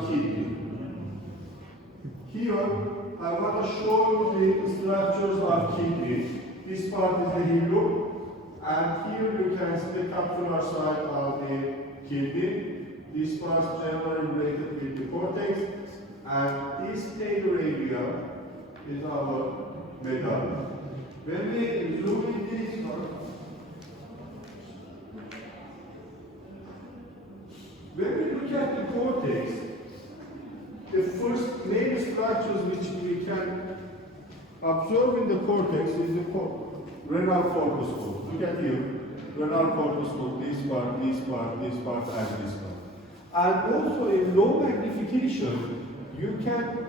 from kidney. Here, I want to show you the structures of kidney. This part is the hilum, and here you can see the capsular side of the kidney. This part is generally related with the cortex, and this tail area is our medulla. When we zoom in this part, when we look at the cortex, the first main structures which we can observe in the cortex is the renal corpuscle. Look at here, renal corpuscle, this part, this part, this part, and this part. And also in low magnification, you can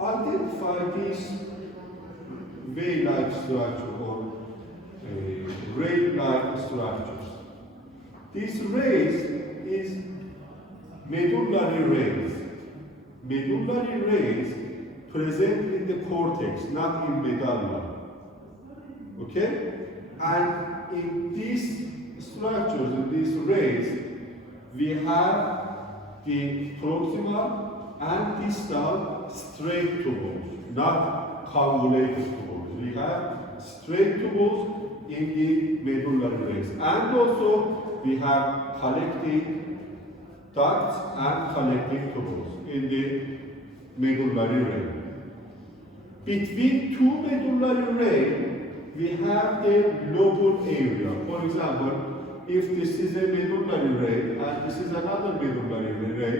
identify this vein-like structure or ray-like structures. This rays is medullary rays. Medullary rays present in the cortex, not in medulla. Okay? And in these structures, in these rays, we have the proximal and distal straight tubules, not convoluted tubules. We have straight tubules in the medullary rays. And also, we have collecting ducts and collecting tubules in the medullary ray. Between two medullary rays, we have the lobule area. For example, if this is a medullary ray and this is another medullary ray,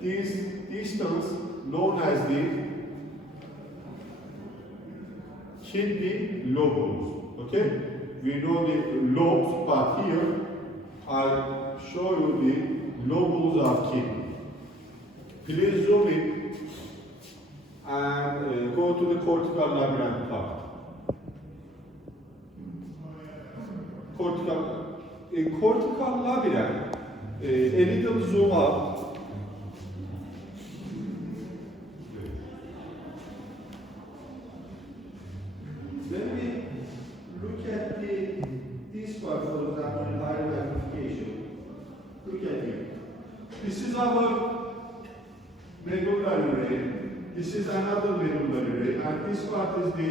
this distance known as the kidney lobules. Okay? We know the lobes, but here I show you the lobules of kidney. Please zoom in and go to the cortical labyrinth part. In cortical labyrinth, a little zoom up. When we look at this part, for example, in higher magnification, look at it. This is our medullary ray. This is another medullary ray, and this part is the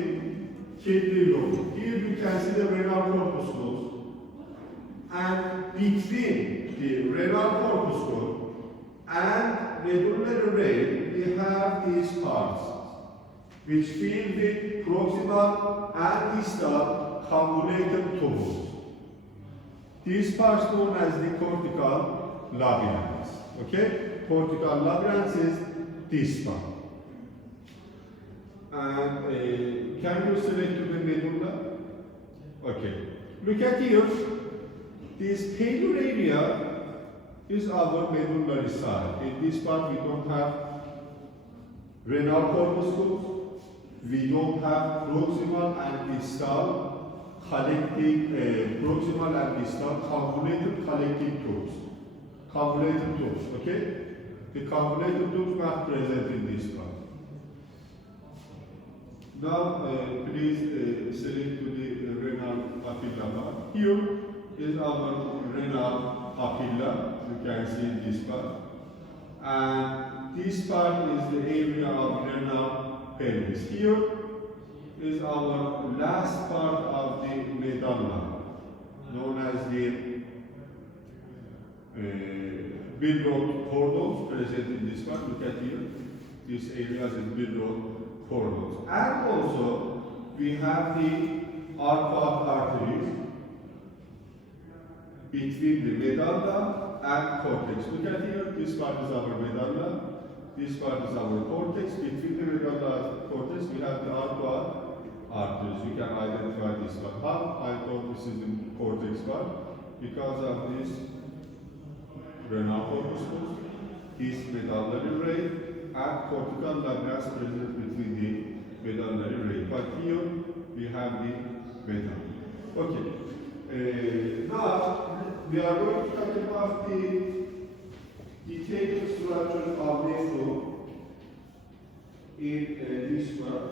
kidney lobe. Here you can see the renal corpuscles. And between the renal corpuscle and medullary ray, we have these parts, which fill with proximal and distal convoluted tubules. These parts known as the cortical labyrinths. Okay? Cortical labyrinth is this part. And can you select the medulla? Okay. Look at here. This pale area is our medullary side. In this part, we don't have renal corpuscles, we don't have proximal and distal collecting, proximal and distal convoluted collecting tubes. Convoluted tubes, okay? The convoluted tubes not present in this part. Now, please select to the renal papilla part. Here is our renal papilla, you can see in this part. And this part is the area of renal pelvis. Here is our last part of the medulla, known as the bilirubin cordones present in this part. Look at here. This area is bilirubin cordones. And also, we have the arcuate arteries between the medulla and cortex. Look at here, this part is our medulla, this part is our cortex. Between the medulla and cortex, we have the arcuate arteries. You can identify this part. How I thought this is the cortex part? Because of this renal corpuscles, this medullary ray, and cortical labyrinth present between the medullary ray. But here, we have the medulla. Okay. Now, we are going to talk about the detailed structure of nephron in this part.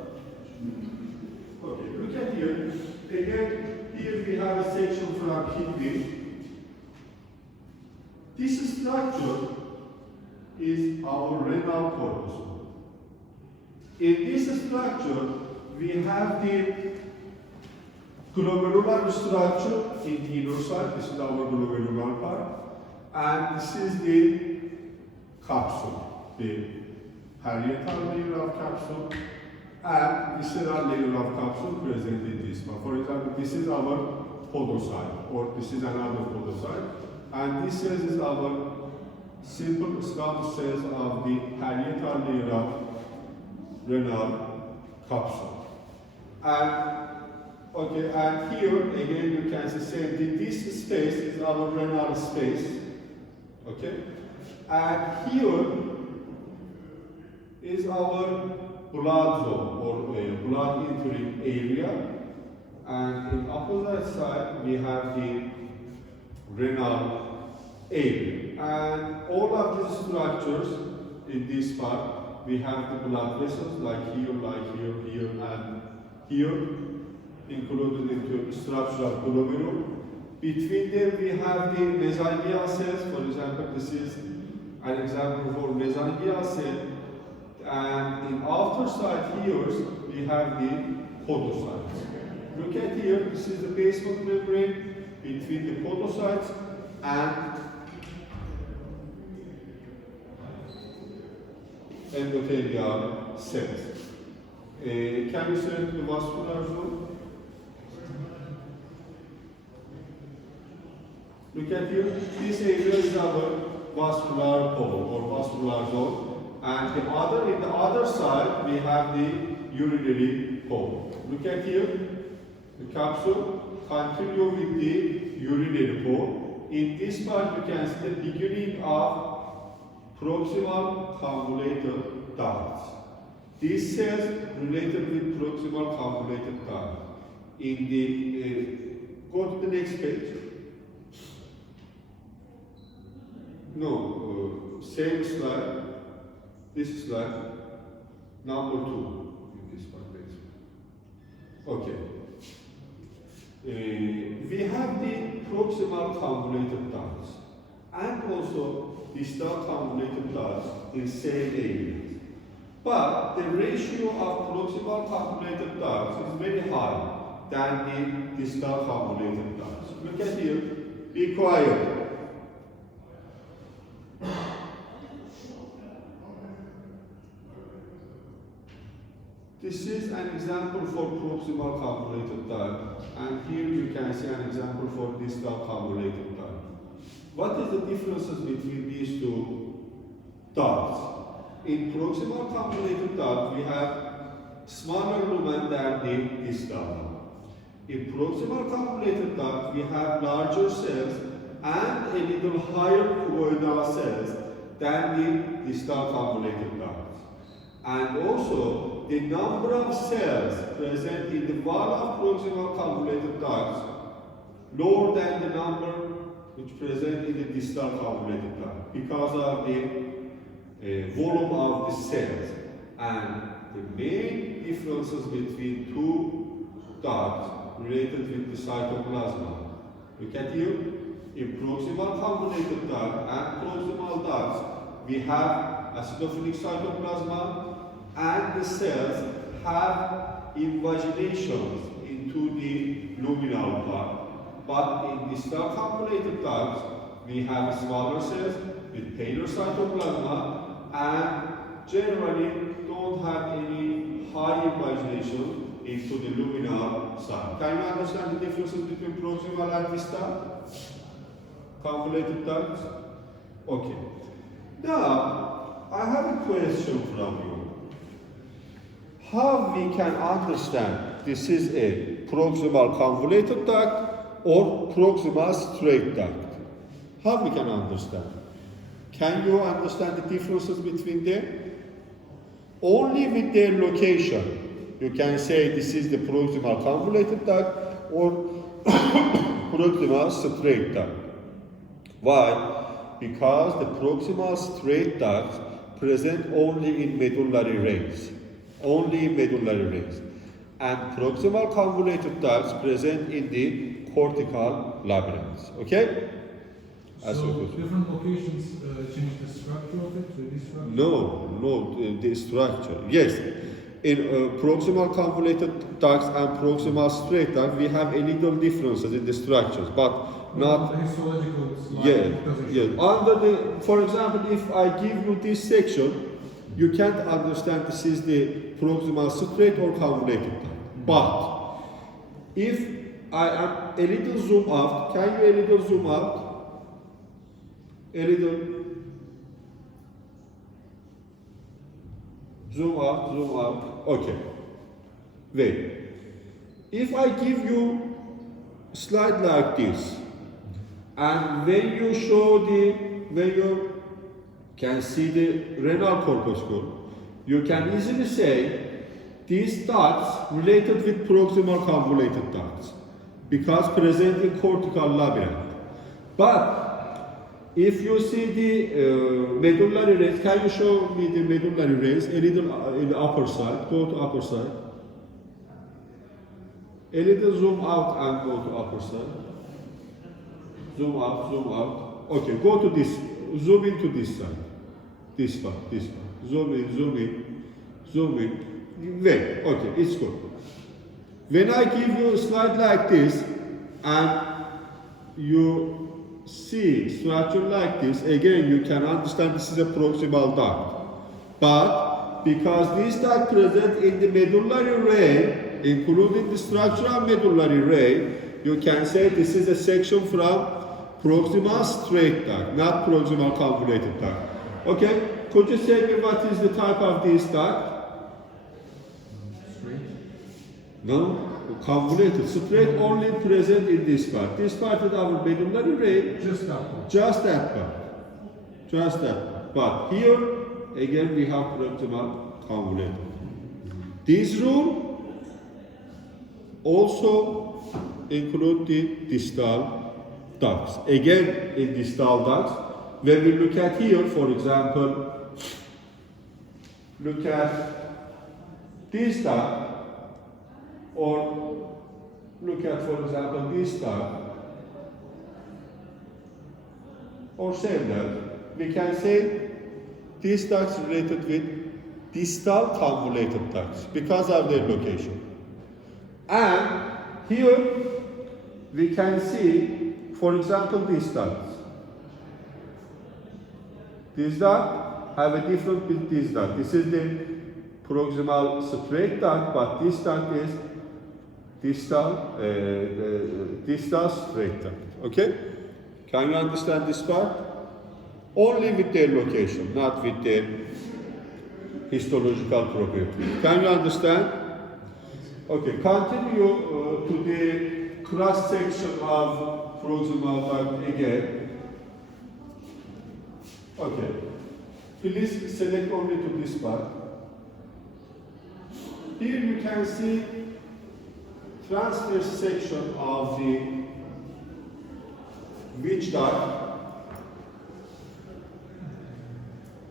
Okay, look at here. Again, here we have a section from kidney. This structure is our renal corpus. In this structure, we have the glomerular structure in the inner side. This is our glomerular part. And this is the capsule, the parietal layer of capsule, and visceral layer of capsule present in this one. For example, this is our podocyte, or this is another podocyte, and this is our simple stem cells of the parietal layer of renal capsule. And okay, and here again you can see same thing. This space is our renal space. Okay, and here is our blood zone or blood entering area, and in opposite side we have the renal area. And all of these structures in this part, we have the blood vessels like here, and here, included into structural glomerule. Between them we have the mesangial cells. For example, this is an example for mesangial cell. And in outer side here, we have the podocytes. Look at here, this is the basement membrane between the podocytes and endothelial cells. Can you select the vascular zone? Look at here, this area is our vascular pole or vascular zone. And in the other side, we have the urinary pole. Look at here, the capsule continue with the urinary pole. In this part, you can see the beginning of proximal convoluted ducts. These cells related with proximal convoluted duct. In the go to the next page. No, same slide. This slide, number 2 in this one, please. Okay. We have the proximal convoluted ducts and also distal convoluted ducts in same areas. But the ratio of proximal convoluted ducts is very high than the distal convoluted ducts. Look at here, be quiet. This is an example for proximal convoluted duct, and here you can see an example for distal convoluted duct. What is the differences between these two ducts? In proximal convoluted duct, we have smaller lumen than the distal. In proximal convoluted duct, we have larger cells and a little higher cuboidal cells than the distal convoluted duct. And also, the number of cells present in the wall of proximal convoluted ducts lower than the number which present in the distal convoluted duct because of the volume of the cells. And the main differences between two ducts related with the cytoplasma. Look at here, in proximal convoluted duct and proximal ducts, we have acidophilic cytoplasma, and the cells have invaginations into the luminal part. But in distal convoluted ducts, we have smaller cells with paler cytoplasma and generally don't have any high invagination into the luminal side. Can you understand the differences between proximal and distal convoluted ducts? Okay. Now, I have a question from you. How we can understand this is a proximal convoluted duct or proximal straight duct? How we can understand? Can you understand the differences between them? Only with their location, you can say this is the proximal convoluted duct or proximal straight duct. Why? Because the proximal straight ducts present only in medullary rays. Only in medullary rays. And proximal convoluted ducts present in the cortical labyrinths. Okay? So different locations change the structure of it, 3D structure? No, the structure. Yes, in proximal convoluted ducts and proximal straight duct, we have a little differences in the structures, but not. The histological slide Yeah, doesn't yeah. show. Under the, for example, if I give you this section, you can't understand this is the proximal straight or convoluted duct. But if I am a little zoom out, can you a little zoom out? A little. Zoom out. Okay. Wait. If I give you slide like this, and when you can see the renal corpuscle, you can easily say these ducts related with proximal convoluted ducts because present in cortical labyrinth. But if you see the medullary rays, can you show me the medullary rays a little in the upper side? Go to upper side. A little zoom out and go to upper side. Zoom out. Okay, go to this. Zoom into this side. This part. Zoom in. Wait. Okay, it's good. When I give you a slide like this, and you see structure like this, again you can understand this is a proximal duct. But because this duct present in the medullary ray, including the structural medullary ray, you can say this is a section from proximal straight duct, not proximal convoluted duct. Okay, could you say me what is the type of this duct? Straight? No, convoluted. Straight only present in this part. This part is our medullary ray. Just that one. Just that part. But here, again, we have proximal convoluted. This rule also include the distal ducts. Again, in distal ducts, when we look at here, for example, look at this duct, or look at, for example, this duct, or same that, we can say these ducts related with distal convoluted ducts because of their location. And here we can see, for example, these ducts. This duct have a difference with this duct. This is the proximal straight duct, but this duct is distal straight duct. Okay? Can you understand this part? Only with their location, not with their histological property. Can you understand? Okay, continue to the cross section of proximal duct again. Okay, please select only to this part. Here you can see transverse section of the which duct?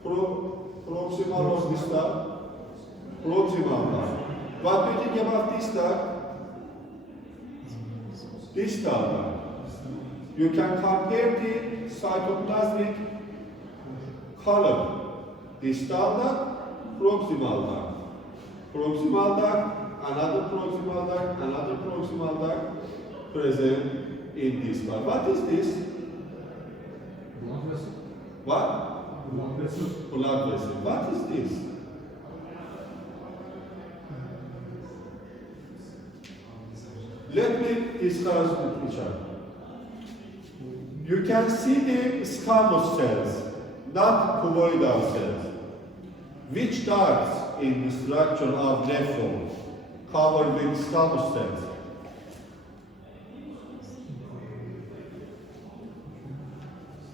Proximal or distal? Proximal duct. What do you think about this duct? Distal duct. You can compare the cytoplasmic column. Distal duct, proximal duct. Proximal duct, another proximal duct, another proximal duct present in this part. What is this? Blood vessel. What? Blood vessel. Blood vessel. What is this? Let me discuss with each other. You can see the squamous cells, not cuboidal cells. Which ducts in the structure of nephron covered with squamous cells?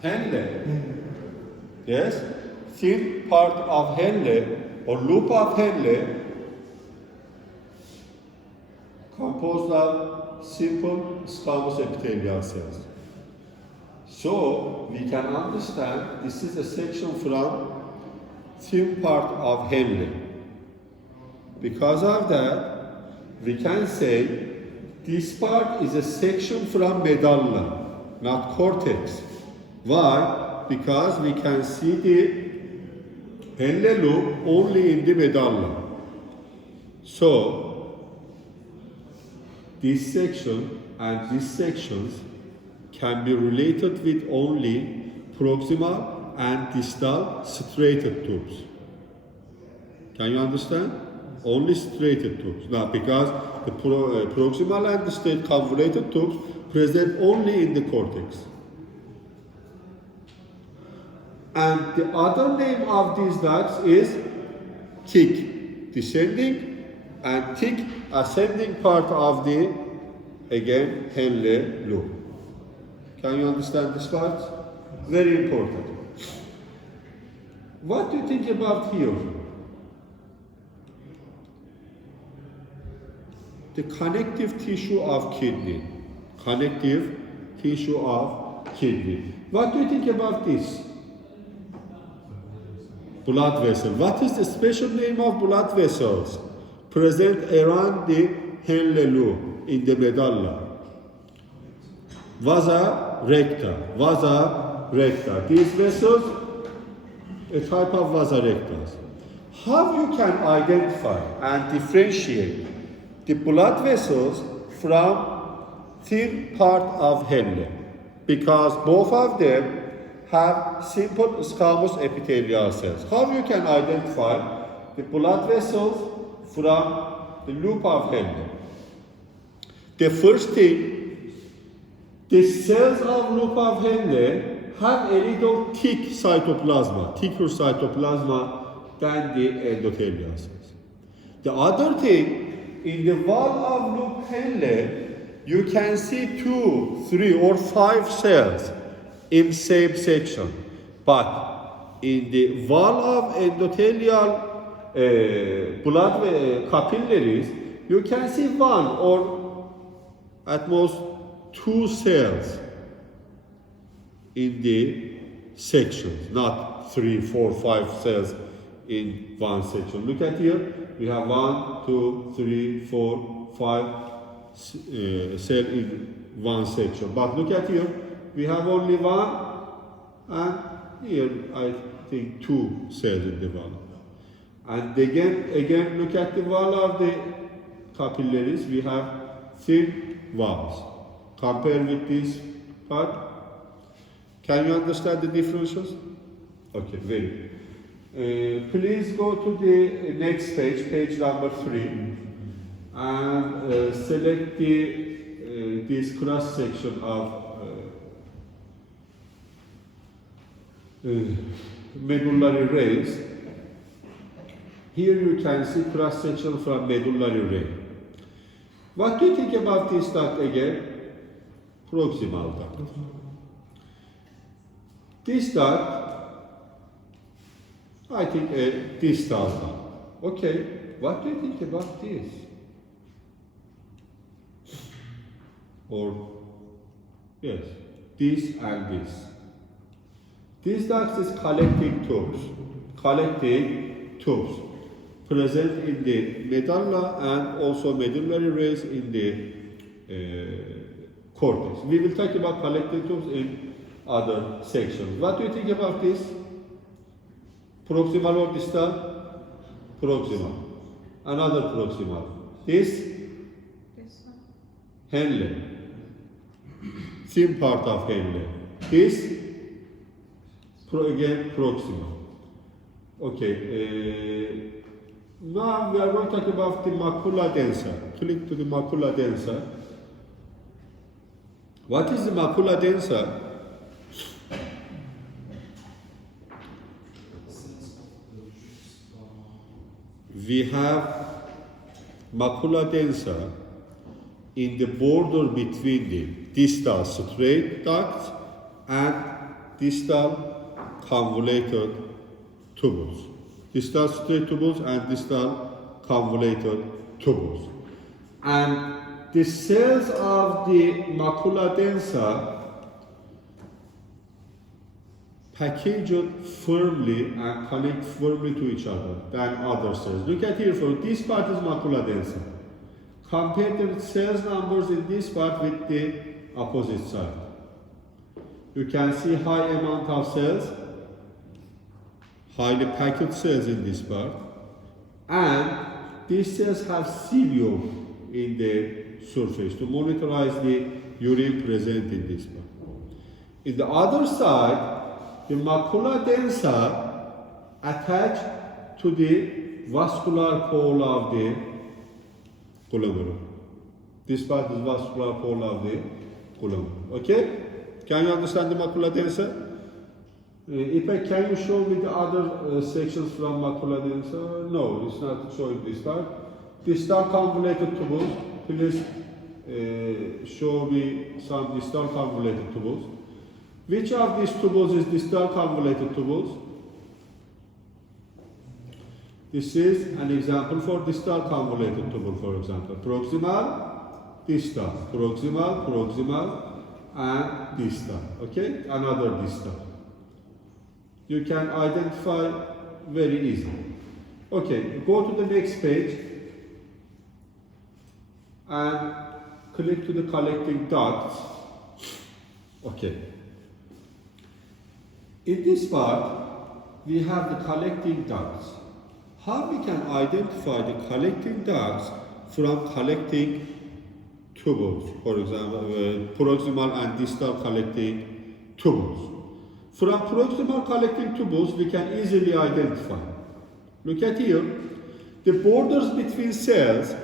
Henle. Yes? Thin part of Henle or loop of Henle composed of simple squamous epithelial cells. So we can understand this is a section from thin part of Henle. Because of that, we can say this part is a section from medulla, not cortex. Why? Because we can see the Henle loop only in the medulla. So, this section and these sections can be related with only proximal and distal striated tubes. Can you understand? Only striated tubes. Now, because the proximal and distal convoluted tubes present only in the cortex. And the other name of these ducts is thick descending and thick ascending part of the, again, Henle loop. Can you understand this part? Very important. What do you think about here? The connective tissue of kidney. Connective tissue of kidney. What do you think about this? Blood vessel. What is the special name of blood vessels present around the Henle loop in the medulla? Vasa recta. Vasa recta. These vessels, a type of vasa recta. How you can identify and differentiate the blood vessels from thin part of Henle? Because both of them have simple squamous epithelial cells. How you can identify the blood vessels from the loop of Henle? The first thing, the cells of loop of Henle have a little thick cytoplasma, thicker cytoplasma than the endothelial cells. The other thing, in the wall of loop Henle, you can see 2, 3, or 5 cells in same section, but in the wall of endothelial blood capillaries, you can see 1 or at most 2 cells in the sections, not 3, 4, 5 cells in one section. Look at here, we have 1, 2, 3, 4, 5 cells in one section. But look at here, we have only 1, and here I think 2 cells in the wall. And again look at the wall of the capillaries, we have thin walls. Compare with this part. Can you understand the differences? Okay, very good. Please go to the next page, page number 3, and select this cross section of medullary rays. Here you can see cross section from medullary ray. What do you think about this duct again? Proximal duct. This duct, I think a distal duct. Okay, what do you think about this? Or, yes, this and this. This duct is collecting tubes present in the medulla and also medullary rays in the cortex. We will talk about collecting tubes in other sections. What do you think about this? Proximal or distal? Proximal. Another proximal. This? Henle. Thin part of Henle. This? Again, proximal. Okay. Now we are going to talk about the macula densa. Click to the macula densa. What is the macula densa? We have macula densa in the border between the distal straight ducts and distal convoluted tubules. Distal straight tubules and distal convoluted tubules. And the cells of the macula densa packaged firmly and connect firmly to each other than other cells. Look at here, for this part is macula densa. Compare the cells numbers in this part with the opposite side. You can see high amount of cells, highly packed cells in this part, and these cells have cilium in the surface to monitorize the urine present in this part. In the other side, the macula densa attached to the vascular pole of the glomerule. This part is vascular pole of the glomerule. Okay? Can you understand the macula densa? Ipe, can you show me the other sections from macula densa? No, it's not showing this part. Distal convoluted tubules. Please show me some distal convoluted tubules. Which of these tubules is distal convoluted tubules? This is an example for distal convoluted tubule, for example. Proximal, distal, proximal, and distal. Okay, another distal. You can identify very easily. Okay, go to the next page and click to the collecting ducts. Okay. In this part, we have the collecting ducts. How we can identify the collecting ducts from collecting tubules, for example, proximal and distal collecting tubules. From proximal collecting tubules, we can easily identify. Look at here. The borders between cells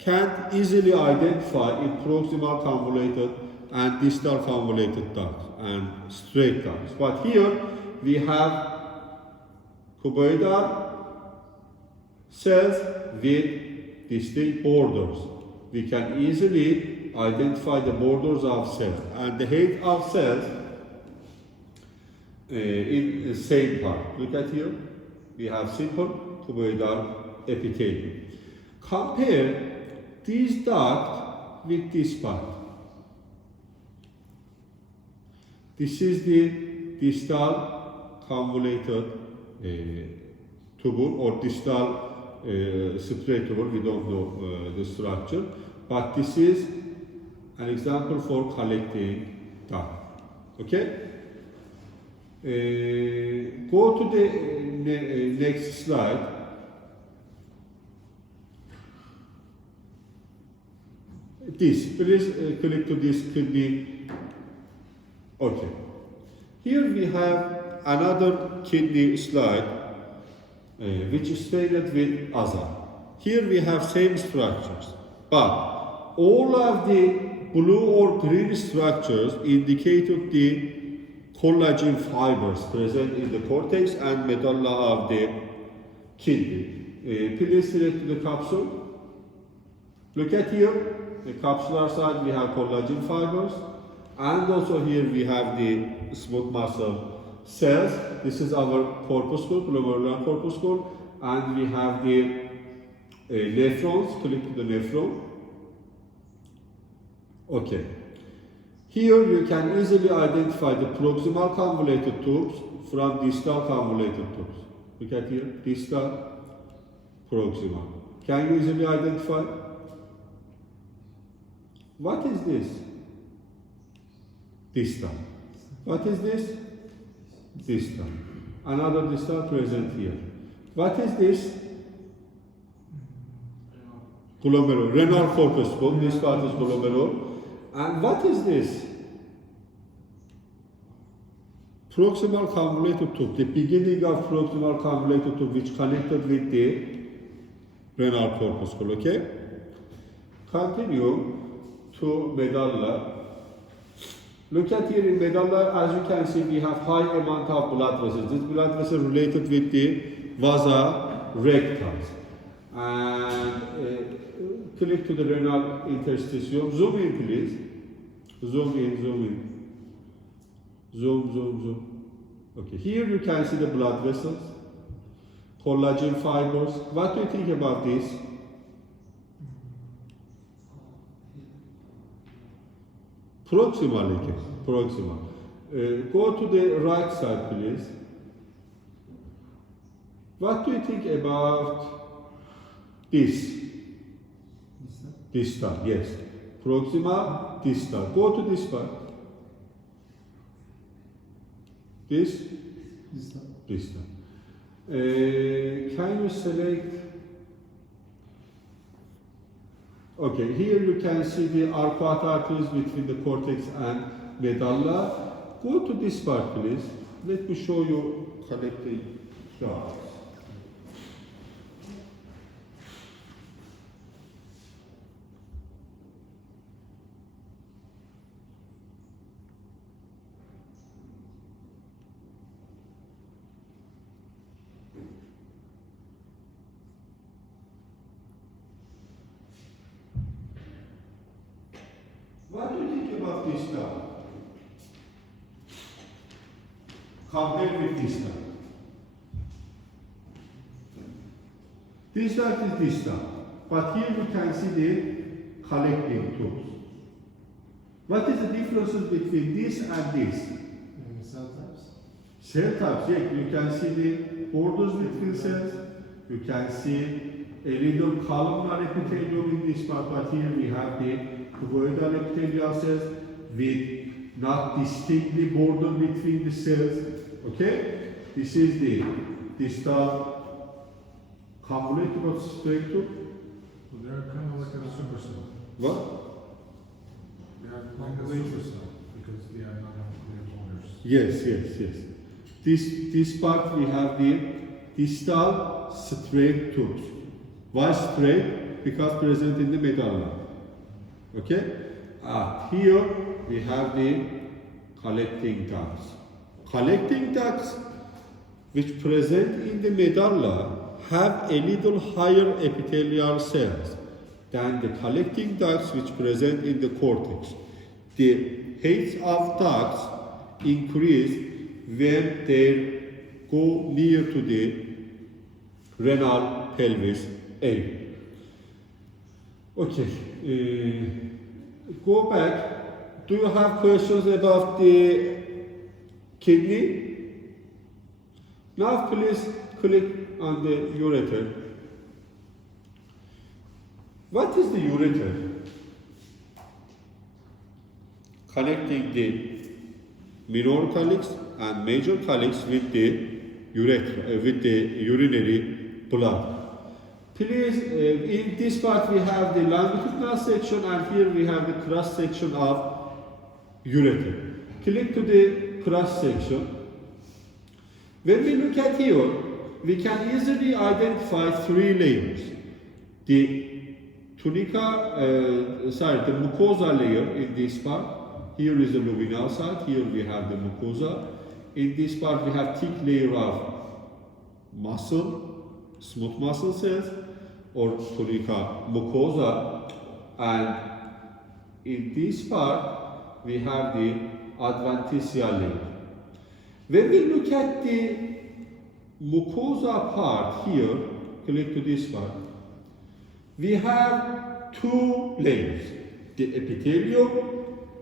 can't easily identify in proximal convoluted and distal convoluted ducts and straight ducts. But here we have cuboidal cells with distinct borders. We can easily identify the borders of cells and the height of cells in the same part. Look at here. We have simple cuboidal epithelium. Compare these ducts with this part. This is the distal convoluted tubule or distal straight tubule. We don't know the structure, but this is an example for collecting duct. Okay? Go to the next slide. This, please click to this kidney. Okay. Here we have another kidney slide which is stained with azar. Here we have same structures, but all of the blue or green structures indicated the collagen fibers present in the cortex and medulla of the kidney. Please select the capsule. Look at here, the capsular side we have collagen fibers, and also here we have the smooth muscle cells. This is our corpuscle, glomerular corpuscle, and we have the nephrons. Click to the nephron. Okay. Here you can easily identify the proximal convoluted tubes from distal convoluted tubes. Look at here, distal, proximal. Can you easily identify? What is this? Distal. What is this? Distal. Another distal present here. What is this? Glomerule. Renal corpuscle. This part is glomerule. And what is this? Proximal convoluted tube. The beginning of proximal convoluted tube which connected with the renal corpuscle. Okay? Continue to medulla. Look at here in medulla, as you can see, we have high amount of blood vessels. This blood vessel related with the vasa rectans. And click to the renal interstitium. Zoom in, please. Zoom in, zoom in. Zoom, zoom, zoom. Okay, here you can see the blood vessels, collagen fibers. What do you think about this? Proximal, okay. Proximal. Go to the right side, please. What do you think about this? Distal, yes. Proximal, distal. Go to this part. This? Distal. Distal. Can you select? Okay, here you can see the arcuate arteries between the cortex and medulla. Go to this part, please. Let me show you collecting ducts. What do you think about this duct? Compared with this duct. This duct is this duct, but here you can see the collecting tubes. What is the differences between this and this? Cell types. Cell types, yeah, you can see the borders between cells. You can see a little columnar epithelium in this part, but here we have the cuboidal epithelial cells with not distinctly border between the cells. Okay? This is the distal convoluted or straight tube. So they're kind of like a supercell. What? They are like a supercell because they are not on clear borders. Yes, yes, yes. This part we have the distal straight tubes. Why straight? Because present in the medulla. Okay? Here we have the collecting ducts. Collecting ducts which present in the medulla have a little higher epithelial cells than the collecting ducts which present in the cortex. The height of ducts increase when they go near to the renal pelvis area. Okay, go back. Do you have questions about the kidney? Now please click on the ureter. What is the ureter? Connecting the minor calyx and major calyx with the urethra, with the urinary blood. Please, in this part we have the longitudinal section and here we have the cross section of ureter. Click to the cross section. When we look at here, we can easily identify three layers. The tunica, the mucosa layer in this part. Here is the luminal side, here we have the mucosa. In this part we have thick layer of muscle, smooth muscle cells, or tunica mucosa. And in this part we have the adventitial layer. When we look at the mucosa part here, click to this part, we have two layers, the epithelium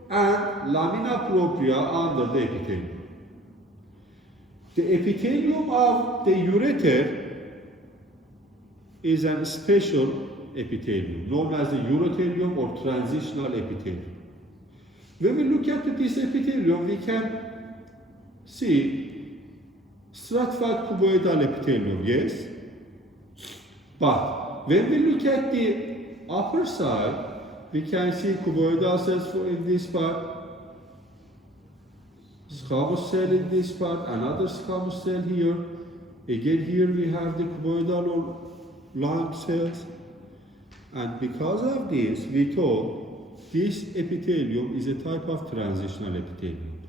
and lamina propria under the epithelium. The epithelium of the ureter is a special epithelium known as the urothelium or transitional epithelium. When we look at this epithelium, we can see stratified cuboidal epithelium, yes. But when we look at the upper side, we can see cuboidal cells in this part, squamous cell in this part, another squamous cell here. Again here we have the cuboidal or long cells. And because of this, we thought this epithelium is a type of transitional epithelium.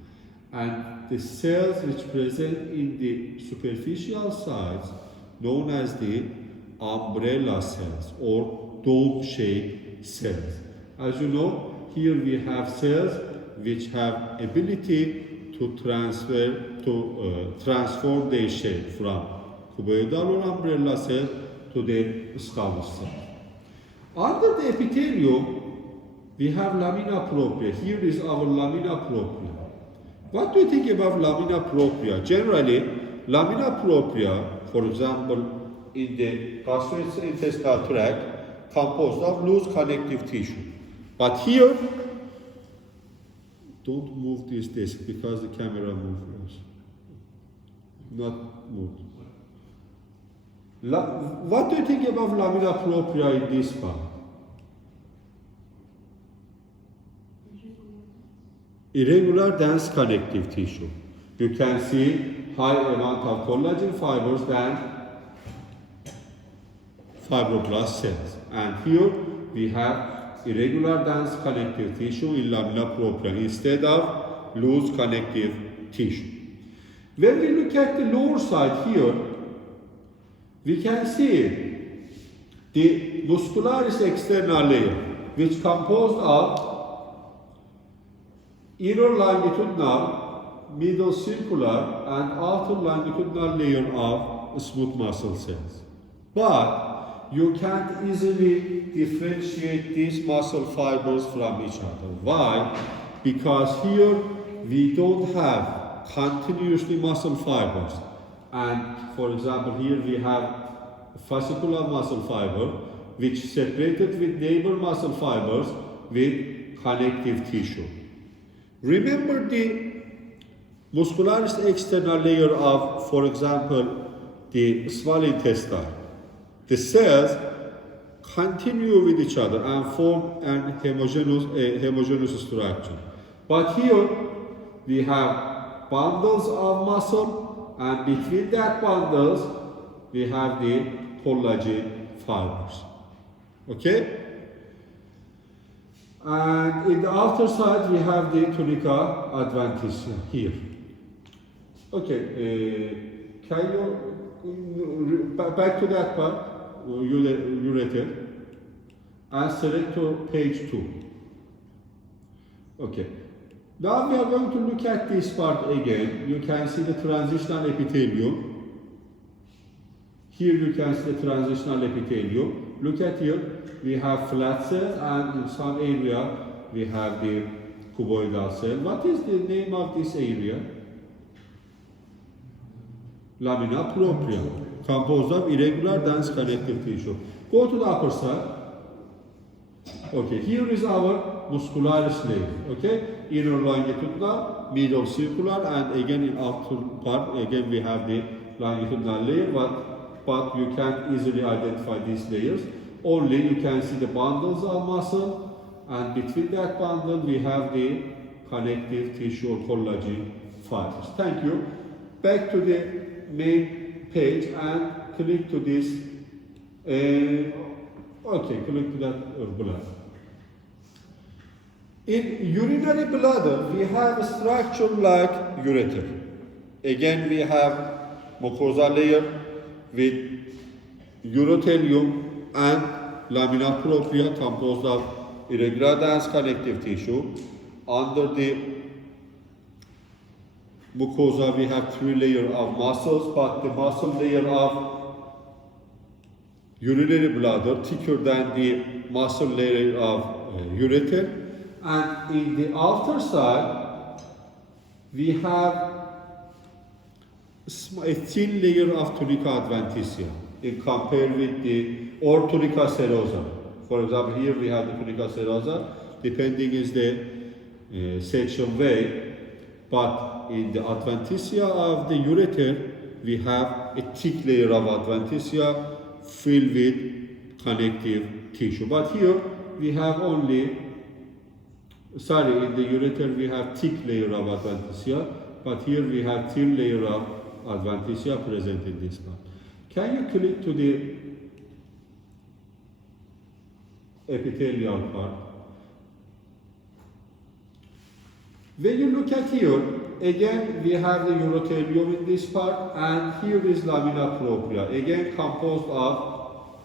And the cells which present in the superficial sides, known as the umbrella cells or dome-shaped cells. As you know, here we have cells which have ability to transform their shape from cuboidal or umbrella cell to the squamous cell. Under the epithelium, we have lamina propria. Here is our lamina propria. What do you think about lamina propria? Generally, lamina propria, for example, in the gastrointestinal tract, composed of loose connective tissue. But here, don't move this disc because the camera moves. Not moved. What do you think about lamina propria in this part? Irregular dense connective tissue. You can see high amount of collagen fibers than fibroblast cells. And here we have irregular dense connective tissue in lamina propria instead of loose connective tissue. When we look at the lower side here, we can see the muscularis externa layer, which composed of inner longitudinal, middle circular, and outer longitudinal layer of smooth muscle cells. But you can't easily differentiate these muscle fibers from each other. Why? Because here we don't have continuously muscle fibers. And for example, here we have fascicular muscle fiber, which separated with neighbor muscle fibers with connective tissue. Remember the muscularis externa layer of, for example, the small intestine. The cells continue with each other and form a homogeneous structure. But here we have bundles of muscle, and between that bundles we have the collagen fibers. Okay? And in the outer side we have the tunica adventitia here. Okay, can you back to that part, ureter, and select to page 2. Okay. Now we are going to look at this part again. You can see the transitional epithelium. Here you can see the transitional epithelium. Look at here. We have flat cells, and in some area we have the cuboidal cell. What is the name of this area? Lamina propria, composed of irregular dense connective tissue. Go to the upper side. Okay, here is our muscularis layer. Okay, inner longitudinal, middle circular, and again in outer part, again we have the longitudinal layer, but you can't easily identify these layers. Only you can see the bundles of muscle, and between that bundle we have the connective tissue or collagen fibers. Thank you. Back to the main page and click to this. Okay, click to that bladder. In urinary bladder, we have a structure like ureter. Again, we have mucosal layer with urothelium and lamina propria composed of irregular dense connective tissue. Under the mucosa, we have 3 layers of muscles, but the muscle layer of urinary bladder thicker than the muscle layer of ureter. And in the outer side, we have a thin layer of tunica adventitia in compared with the or tunica serosa. For example, here we have the tunica serosa, depending is the section way, but in the adventitia of the ureter, we have a thick layer of adventitia filled with connective tissue. But here we have only, in the ureter we have thick layer of adventitia, but here we have thin layer of adventitia present in this part. Can you click to the epithelial part? When you look at here, again we have the urothelium in this part, and here is lamina propria, again composed of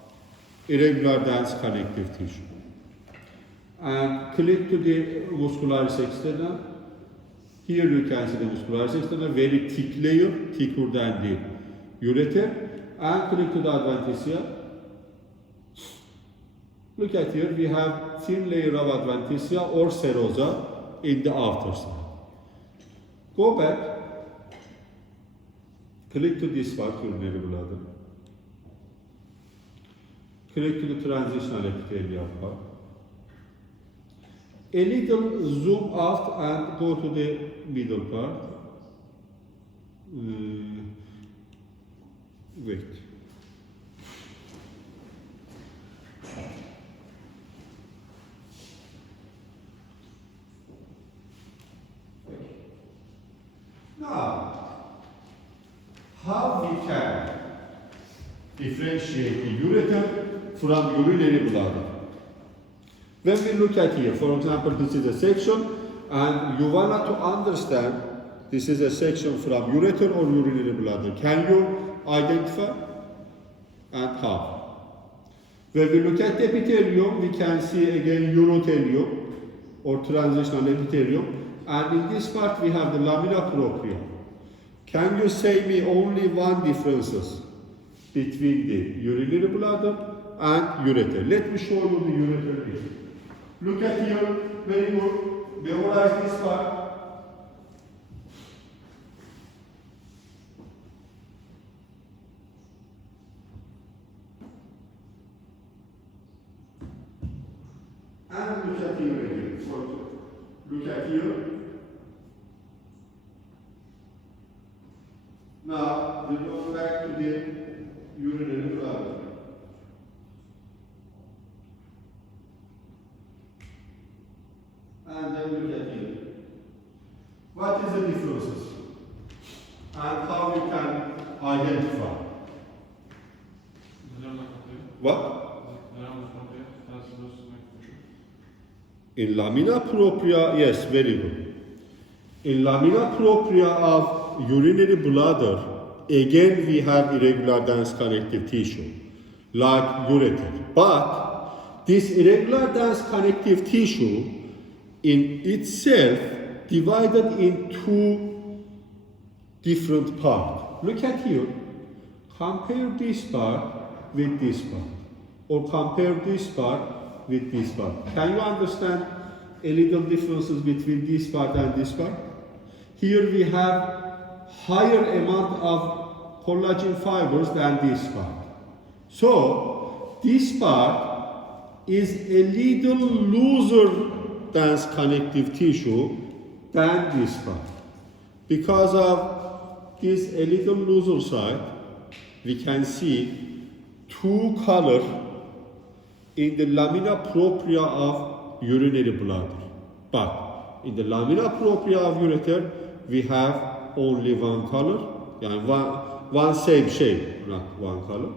irregular dense connective tissue. And click to the muscularis externa. Here you can see the muscularis externa, very thick layer, thicker than the ureter. And click to the adventitia. Look at here, we have thin layer of adventitia or serosa in the outer side. Go back, click to this part, urinary bladder. Click to the transitional epithelial part. A little zoom out and go to the middle part. Wait. Now, how we can differentiate the ureter from urinary bladder? When we look at here, for example, this is a section, and you want to understand this is a section from ureter or urinary bladder. Can you identify? And how? When we look at the epithelium, we can see again urothelium or transitional epithelium. And in this part we have the lamina propria. Can you say me only one differences between the urinary bladder and ureter? Let me show you the ureter here. Look at here, very good. Memorize this part. And look at here again. Look at here. Now we go back to the urinary bladder. And then look at here. What is the differences? And how you can identify? What? In lamina propria, yes, very good. In lamina propria of urinary bladder, again we have irregular dense connective tissue, like ureter. But this irregular dense connective tissue in itself divided in two different parts. Look at here. Compare this part with this part, or compare this part with this part. Can you understand a little differences between this part and this part? Here we have higher amount of collagen fibers than this part. So this part is a little looser dense connective tissue than this part. Because of this a little looser side, we can see two colors in the lamina propria of urinary bladder. But in the lamina propria of ureter, we have only one color, one same shape, not one color,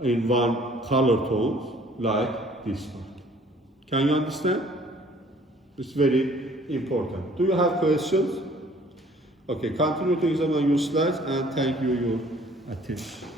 in one color tones, like this one. Can you understand? It's very important. Do you have questions? Okay, continue to examine your slides, and thank you for your attention.